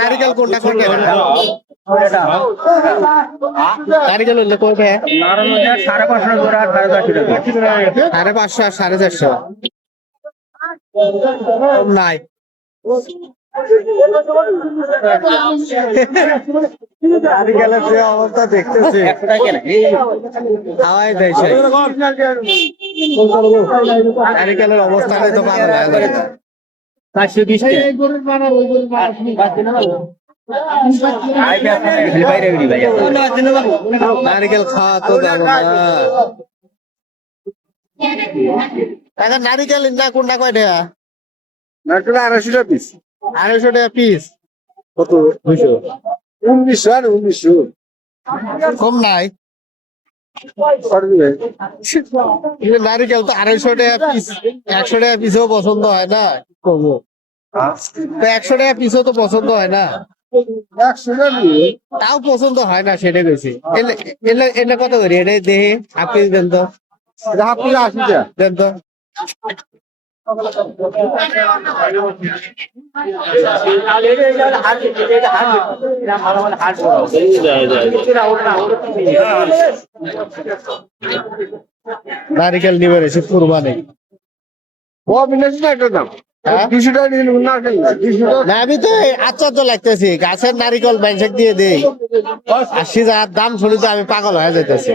নারিকেল কোনটা কোনটা নারিকেল হইলে কোনটা 550 জোড়া 550 আর 450 কম নাই নারিকেলের যে অবস্থা দেখতেছি হাওয়াই দেয় সেই নারিকেলের অবস্থাটাই তো পাগল হয়ে যায় 520 নারিকেল খাওয়া তো যাবো না এখন নারিকেল না কোনটা কয়টা নারকেল 250 টাকা পিস 250 টাকা পিস কত 1900 আর 1900 কম নাই কত দিবে নারিকেল তো 250 টাকা পিস 100 টাকা পিসও পছন্দ হয় না কমো তো 100 টাকা পিসও তো পছন্দ হয় না 100 টাকা দিবে তাও পছন্দ হয় না সেটা বেশি এলে কত করি এটা দেখে আপনি দেন তো এটা হাফ কিলো 80 টাকা দেন তো নারিকেল নিবে রেছে কুরবানি ও বিনেশ না এটা দাম হ্যাঁ? 200 টাকা দিন নারকেল 200 টাকা না আমি তো আশ্চর্য লাগতেছি গাছের নারিকেল ব্যাংক দিয়ে দেই 80,000 দাম শুনি তো আমি পাগল হয়ে যাইতেছি